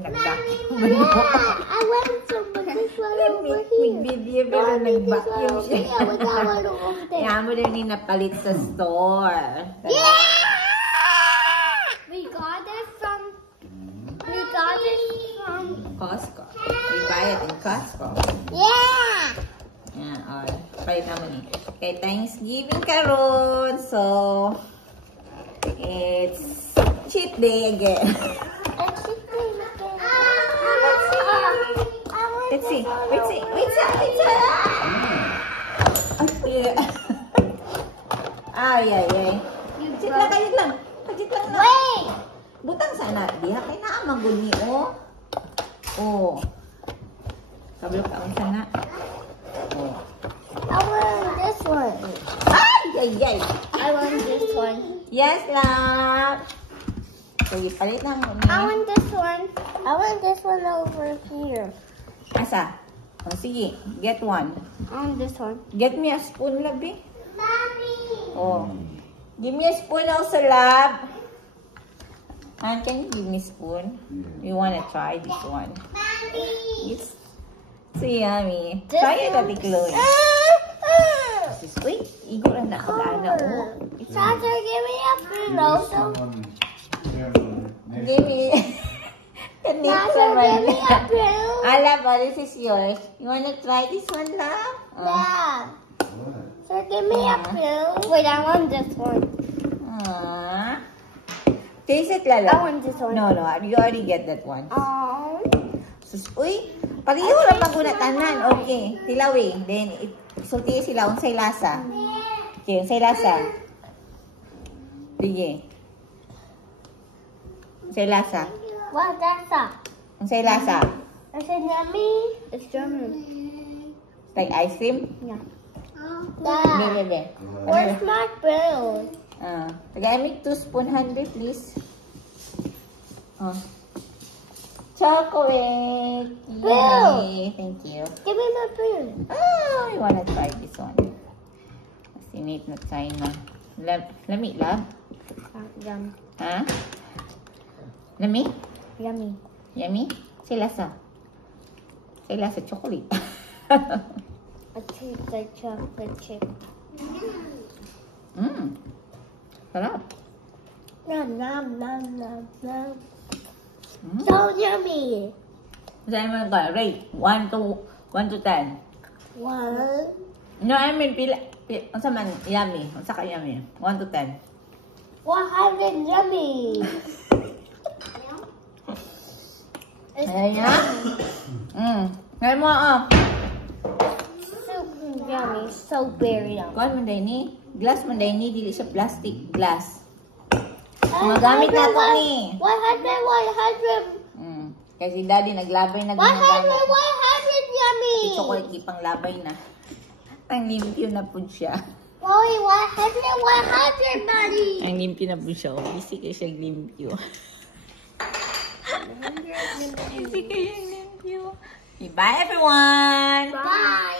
Ay, nag-vacuum. Yeah, I went to put this one over here. Video pero nag-vacuum siya. Yeah, with that one over there. Kaya mo rin napalit sa store. Yeah! We got it from Costco. We buy it in Costco. Yeah! Yan, palit naman ni. Okay, Thanksgiving karon. So, it's cheat day again. Let's see. Wait. Ay. Kajit lang. Wait! Butang sana. Diha kay naa maguni oh. Oh. Kablo ka ang sana. Oh. I want this one. Ay. I want this one. Yes, love. So, ipalit na mo I want this one. I want this one over here. Asa? Oh, sige. Get one. I want this one. Get me a spoon, love, eh. Mommy! Oh. Give me a spoon also, love. Han, can you give me a spoon? You want to try this one? Mommy! It's so yummy. Try it, Ate Chloe. Wait, igo lang na ako. It's Sasha, give me a pillow. Give me. Sasha, give me a pillow. Love, this is yours. You want to try this one, love? Yeah. So give me a pillow. Wait, I want this one. Taste it, Lala. I want this one. No, you already get that one. Uy, pariho lang magunatanan. Okay, tilawi. Then, sulti sila. Unsay lasa. Okay, unsay lasa. Sige. Unsay lasa. What's that? Unsay lasa. Is it yummy? It's yummy. Like ice cream? Yeah. Bebe. Where's my bill? Tagay me 2 spoon handy, please. Chocolate. Bill. Yay. Thank you. Give me my bill. I wanna try this one. Sinate na try na. Lami, love? Yummy. Ha? Lami? Yummy. Yummy? Say lasa. Say lasa chocolate. I taste like chocolate chip. Sarap. Nom. So yummy. Saan mo ka? Rate. 1 to 10. 1. No, I mean, ang sa man, yummy. Ang saka yummy. 1 to 10. 100 yummy. Ayan niya? Ngayon mo, So yummy. So very yummy. kuhan mo day ni. Glass mo day ni. Dili siya plastic glass. Magamit na ito ni. 100. Kasi daddy naglabay na 100 yummy. chocolate gipang labay na. Ang limpyo na po siya. Mommy, 100 buddy. Ang limpyo na po siya. Busy kayo siya limpyo. Busy kayo limpyo. Bye everyone! Bye.